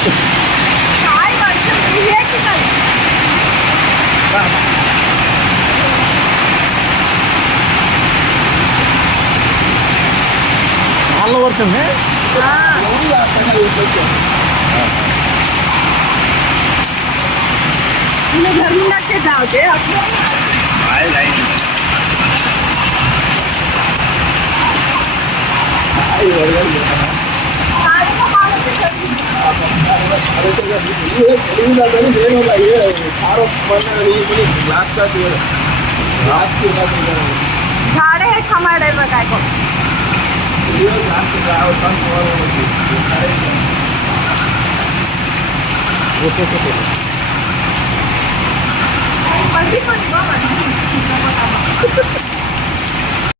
काय वाटतं हे की काय? చాలా వర్షం तुला घरून नक्की जाऊ दे झाड हे खमाड आहे बघ काय